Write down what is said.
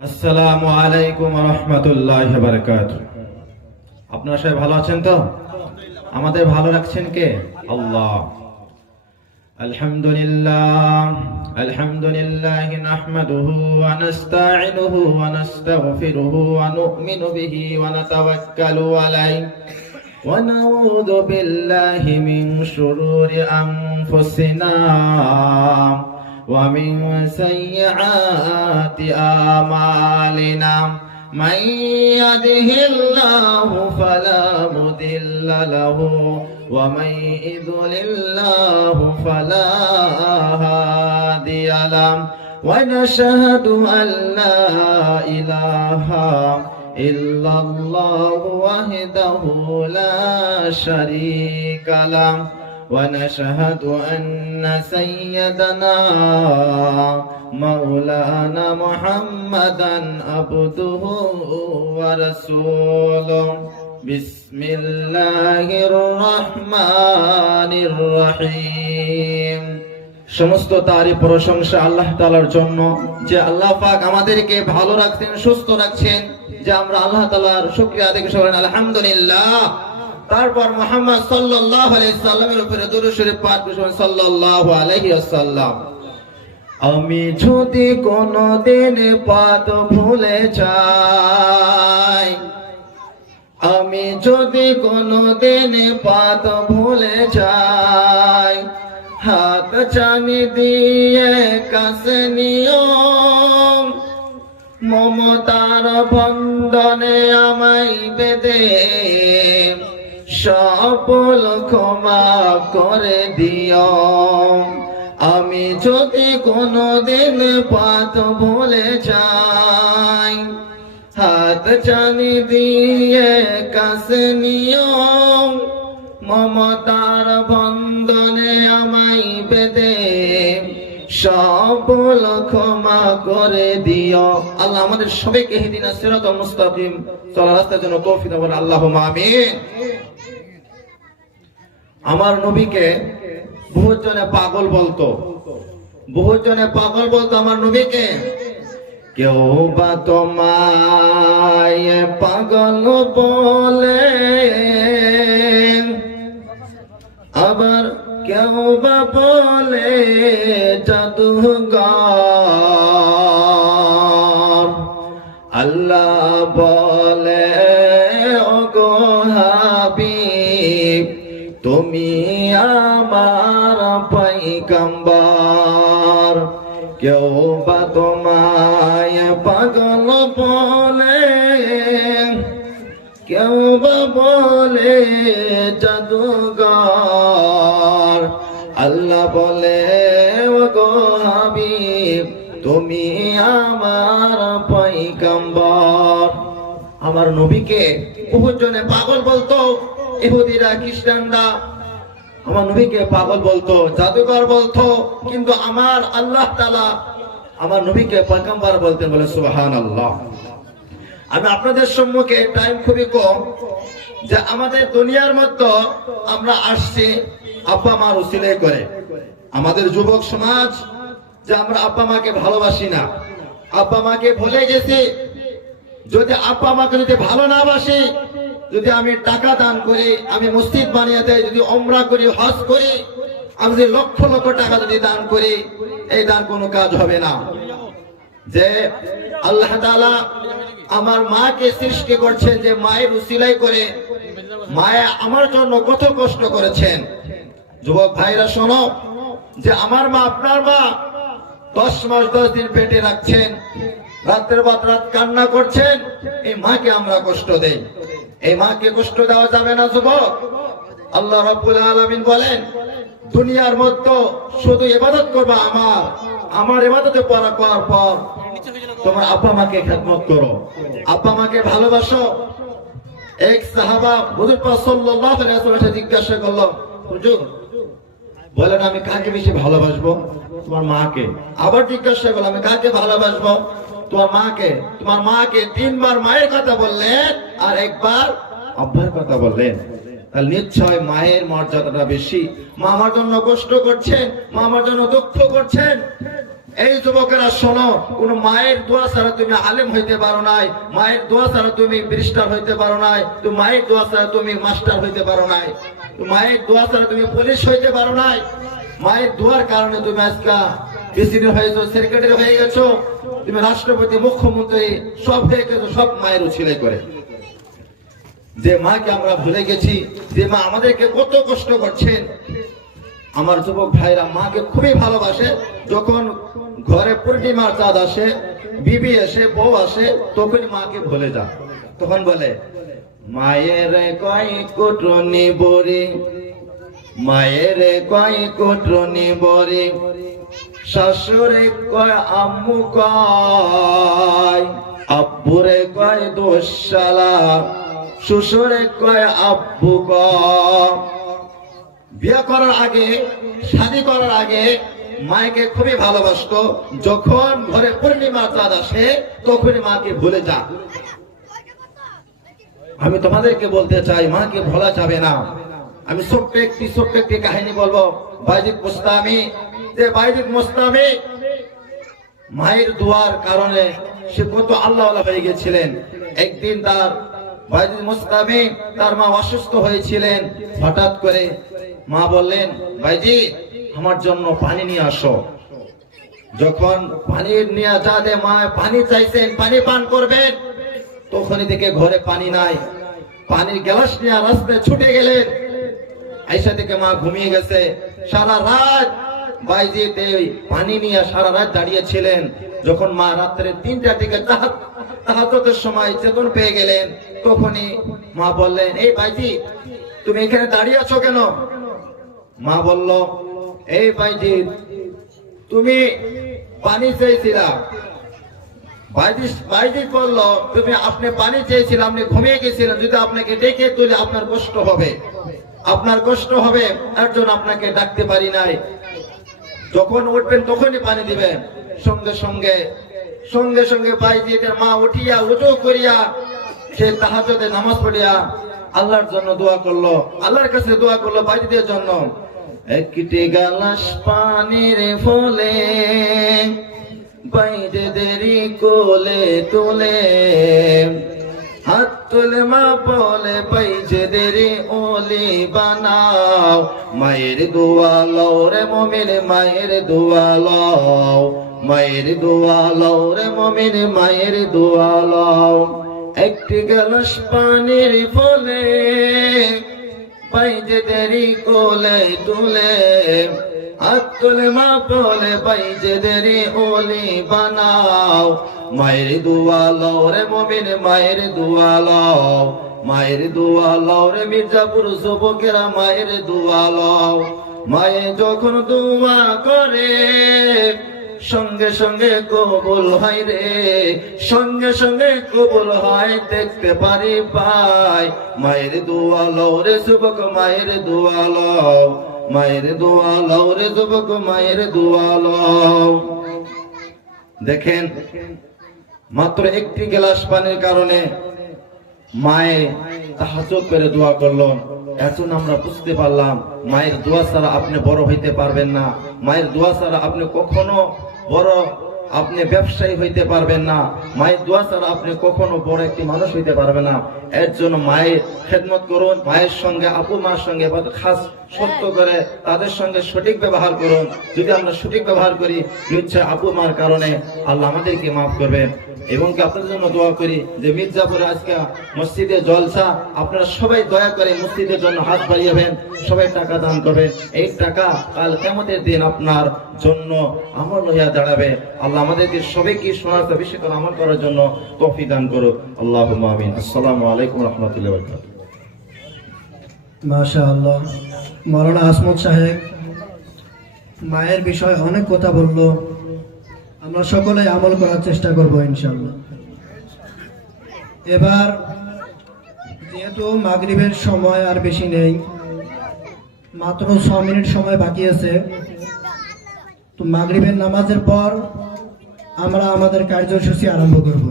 আসসালামু আলাইকুম রহমতুল্লাহ বারকাত আপনারা সবাই ভালো আছেন তো? আমাদের ভালো রাখছেন কে? আল্লাহ। আলহামদুলিল্লাহ আলহামদুলিল্লাহ নাহমাদুহু ওয়া নাস্তাইনুহু ওয়া নাস্তাগফিরুহু ওয়া নু'মিনু বিহি ওয়া নাতাওয়াক্কালু আলাইহি। ওয়া নাউযু বিল্লাহি মিন শুরুরি আনফুসিনা। ومن سيئات أعمالنا من يده الله فلا مضل له ومن يضلل الله فلا هادي له. ونشهد أن لا إله إلا الله وحده لا شريك له. ونشهد أن سيدنا مولانا محمدا عبده ورسوله بسم الله الرحمن الرحيم সমস্ত তারই প্রশংসা আল্লাহ তালার জন্য যে আল্লাহ পাক আমাদেরকে ভালো রাখছেন সুস্থ রাখছেন যে আমরা আল্লাহ তালার শুক্রিয়া আদায় করতে পারেন আলহামদুলিল্লাহ তারপর মোহাম্মদ সাল্লাল্লাহু আলাইহি সাল্লামের উপরে দুরূদ শরীফ পাঠ করবেন সাল্লাল্লাহু আলাইহি ওয়াসাল্লাম। আমি যদি কোনদিন পাত ভুলে যাই, আমি যদি কোনদিন পাত ভুলে যাই, হাত চানি দিয়ে কাছে মমতার বন্ধনে আমায় বেদে সফল ক্ষমা করে দিও। আমি যদি কোনদিন পাত ভুলে যাই, হাত চানি দিয়ে কাছে নিও। মমতার বন্ধনে আমায় বেদে সবল ক্ষমা করে দিও। আল্লাহ আমাদের সবাইকে হেদিনা সিরাত মুস্তাকিম চলা রাস্তার জন্য দান আল্লাহ আমিন। আমার নবীকে বহুত জনে পাগল বলতো। বহুত জনে পাগল বলতো আমার নবীকে। কেউ বা তোমায় পাগল বলে। আবার কেউ বা বলে জাদুঘর। আল্লাহ বলে তুমি আমার পাইকাম্বার কেউ বা তোমায় পাগল বলে, কেউ বা বলে জাদুঘর। আল্লাহ বলে, ওগো হাবিব, তুমি আমার পাইকাম্বর আমার নবীকে বহুত জনে পাগল বলতো ইহুদিরা, খ্রিস্টানরা, আমার নবীকে পাগল বলতো, জাদুকর বলতো, কিন্তু আমার আল্লাহ তালা আমার নবীকে পয়গম্বর বলতেন বলে সুবাহান আল্লাহ আমি আপনাদের সম্মুখে টাইম খুবই কম, যে আমাদের দুনিয়ার মধ্যে আমরা আসছি আব্বা মার উসিলে করে। আমাদের যুবক সমাজ যে আমরা আব্বা মাকে ভালোবাসি না। আব্বা মাকে ভুলে গেছি। যদি আব্বা মাকে যদি ভালো না বাসি যদি আমি টাকা দান করি, আমি মসজিদ বানিয়ে দেয় যদি অমরা করি, হজ করি, আমি যদি লক্ষ লক্ষ টাকা যদি দান করি, এই দান কোনো কাজ হবে না। যে আল্লাহ তাআলা আমার মাকে সৃষ্টি করছেন, যে মায়ের উসিলাই করে মায়া আমার জন্য কত কষ্ট করেছেন। যুবক ভাইরা, শোনো, যে আমার মা আপনার মা দশ মাস, দশ দিন পেটে রাখছেন রাত্রের বাদ রাত কান্না করছেন, এই মাকে আমরা কষ্ট দেই। এই মাকে কষ্ট দেওয়া যাবে না, যুবক। আল্লাহ রাব্বুল আলামিন বলেন, দুনিয়ার মধ্যে শুধু ইবাদত করবা আমার আমার ইবাদতে পড়া করার পর তোমার আব্বা মাকে খেদমত করো। আব্বা মাকে ভালোবাসো। এক সাহাবা হুজুর সাল্লাল্লাহু আলাইহি জিজ্ঞাসা করল, হুজুর, বলেন আমি কাকে বেশি ভালোবাসবো? তোমার মাকে। আবার জিজ্ঞাসা করল, আমি কাকে ভালোবাসবো? তোমার মাকে তোমার মাকে তিনবার মায়ের কথা বললেন আর একবার আব্বার কথা বললেন। নিশ্চয় মায়ের মর্যাদাটা বেশি। মা আমার জন্য কষ্ট করছেন, মা আমার জন্য দুঃখ করছেন। এই যুবকেরা, শোনো, কোন মায়ের দোয়া ছাড়া তুমি আলেম হইতে পারো নাই, মায়ের দোয়া ছাড়া তুমি ব্রিস্টার হইতে পারো নাই তুমি মায়ের দোয়া ছাড়া তুমি মাস্টার হইতে পারো নাই মায়ের দোয়া ছাড়া তুমি পুলিশ হইতে পারো নাই। মায়ের দোয়ার কারণে তুমি আজকা প্রেসিডেন্ট হয়েছো সেক্রেটারি হয়ে গেছো, তুমি রাষ্ট্রপতি, মুখ্যমন্ত্রী, সব হয়ে গেছো, সব মায়ের উছিলাই করে। যে মাকে আমরা ভুলে গেছি, যে মা আমাদেরকে কত কষ্ট করছেন। আমার যুবক ভাইরা, মাকে খুবই ভালোবাসে। যখন ঘরে পূর্ণিমার চাঁদ আসে, বিবি আসে বউ আসে, তখন মাকে ভুলে যা তখন বলে, মায়ের কয় কুটনি বরি মায়ের কয় কুটনি বরি শাশুড়ে কয়, আম্মু কয়, আব্বুরে কয় দোষালা শ্বশুরে কয়, আব্বু কয় বিয়ে করার আগে, শাদি করার আগে মাকে খুবই ভালোবাসতো। যখন ঘরে পূর্ণিমা চাঁদ আসে তখন মাকে ভুলে যা। আমি তোমাদেরকে বলতে চাই, মাকে ভোলা যাবে না। আমি ছোট্ট একটি ছোট্ট একটি কাহিনী বলব। বাইজিদ মুস্তামি যে বাইজিদ মুস্তামি মায়ের দোয়ার কারণে সে কত আল্লাহ হয়ে গেছিলেন। একদিন তার মুস্তামি তার মা অসুস্থ হয়েছিলেন। হঠাৎ করে মা বললেন, ভাইজি, আমার জন্য পানি নিয়ে আসো। যখন নিয়ে মা পানি চাইছেন, পানি পান করবেন, তখনই থেকে ঘরে পানি নাই। পানির গ্লাস নিয়ে রাস্তায় ছুটে গেলেন। আইসা থেকে মা ঘুমিয়ে গেছে। সারা রাত বাইজিতে ওই পানি নিয়ে সারা রাত দাঁড়িয়েছিলেন। যখন মা রাত্রে তিনটা থেকে তাহাতের সময় চেতন পেয়ে গেলেন, তখনই মা বললেন, এই বাইজি, তুমি এখানে দাঁড়িয়ে আছো কেন? মা বলল, এই বাইজি, তুমি পানি চেয়েছিলা। তুমি আপনি পানি আপনি ঘুমিয়ে যদি আপনাকে ডেকে তুলে আপনার কষ্ট হবে। আপনার কষ্ট হবে, তার জন্য আপনাকে ডাকতে পারি নাই। যখন উঠবেন তখনই পানি দিবেন। সঙ্গে সঙ্গে সঙ্গে সঙ্গে বাইজিতের মা উঠিয়া উজু করিয়া সে তাহাজতে নামাজ পড়িয়া আল্লাহর জন্য দোয়া করল। আল্লাহর কাছে দোয়া করল বাইজিদের জন্য। একটি গালাস পানির ফলে বাইরে দেরি কোলে তুলে হাত তুলে মা বলে পাইছে দেরি ওলি বানাও, মায়ের দোয়া লও রে মমিন, মায়ের দোয়া লও, মায়ের দোয়া লও রে মমিন, মায়ের দোয়া লও। একটি গ্লাস পানির ফলে পাইছে দেরি কোলে তুলে। হাত তুলে মা বলে পাইছে দেরি ওলি বানাও মায়ের দোয়া লও রে মমিন, মায়ের দোয়া লও মায়ের দোয়া লও রে মির্জাপুর যুবকেরা মায়ের দোয়া লও মায়ে যখন দোয়া করে, সঙ্গে সঙ্গে কবুল হয় রে। সঙ্গে সঙ্গে কবুল হয়, দেখতে পারি পাই। মায়ের দোয়া লও রে যুবক, মায়ের দোয়া লও মায়ের দোয়া লও রে যুবক, মায়ের দোয়া লও দেখেন মাত্র একটি গ্লাস পানির কারণে মায়ে তাহাজত করে দোয়া করল। এখন আমরা বুঝতে পারলাম, মায়ের দোয়া ছাড়া আপনি বড় হইতে পারবেন না। মায়ের দোয়া ছাড়া আপনি কখনো বড় আপনি ব্যবসায়ী হইতে পারবেন না। মায়ের দোয়া ছাড়া আপনি কখনো বড় একটি মানুষ হইতে পারবেন না। এর জন্য মায়ের খেদমত করুন, মায়ের সঙ্গে, আপু মার সঙ্গে খাস সত্য করে তাদের সঙ্গে সঠিক ব্যবহার করুন। যদি আমরা সঠিক ব্যবহার করি নিশ্চয় আপু মার কারণে আল্লাহ আমাদেরকে মাফ করবেন। এবং কি আপনাদের জন্য দোয়া করি যে মির্জাপুরে আজকে মসজিদে জলসা, আপনারা সবাই দয়া করে মসজিদের জন্য হাত বাড়িয়েবেন সবাই টাকা দান করবেন। এই টাকা কাল কেমতের দিন আপনার জন্য আমল হইয়া দাঁড়াবে। আল্লাহ আমাদেরকে সবাইকে শোনার বেশি করে আমল করার জন্য তফি দান করুক। আল্লাহ আসসালামু আলাইকুম রহমতুল্লাহ বরকাতুহ মাশা মৌলানা আসমত সাহেব মায়ের বিষয়ে অনেক কথা বলল। আমরা সকলে আমল করার চেষ্টা করব ইনশাল্লাহ এবার যেহেতু মাগরিবের সময় আর বেশি নেই, মাত্র ছ মিনিট সময় বাকি আছে, তো মাগরিবের নামাজের পর আমরা আমাদের কার্যসূচি আরম্ভ করব।